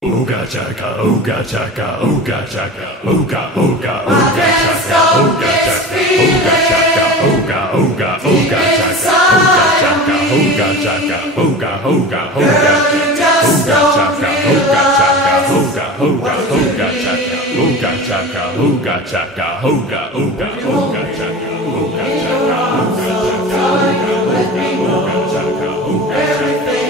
Ooga chaka, ooga chaka, ooga chaka, ooga ooga ooga chaka, ooga chaka, ooga chaka, ooga ooga ooga chaka, ooga chaka, ooga chaka, ooga ooga ooga chaka, ooga chaka, ooga ooga ooga chaka, ooga chaka, ooga chaka, ooga ooga ooga chaka, ooga chaka, ooga chaka, ooga chaka, ooga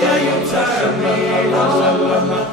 Yeah, you touch me,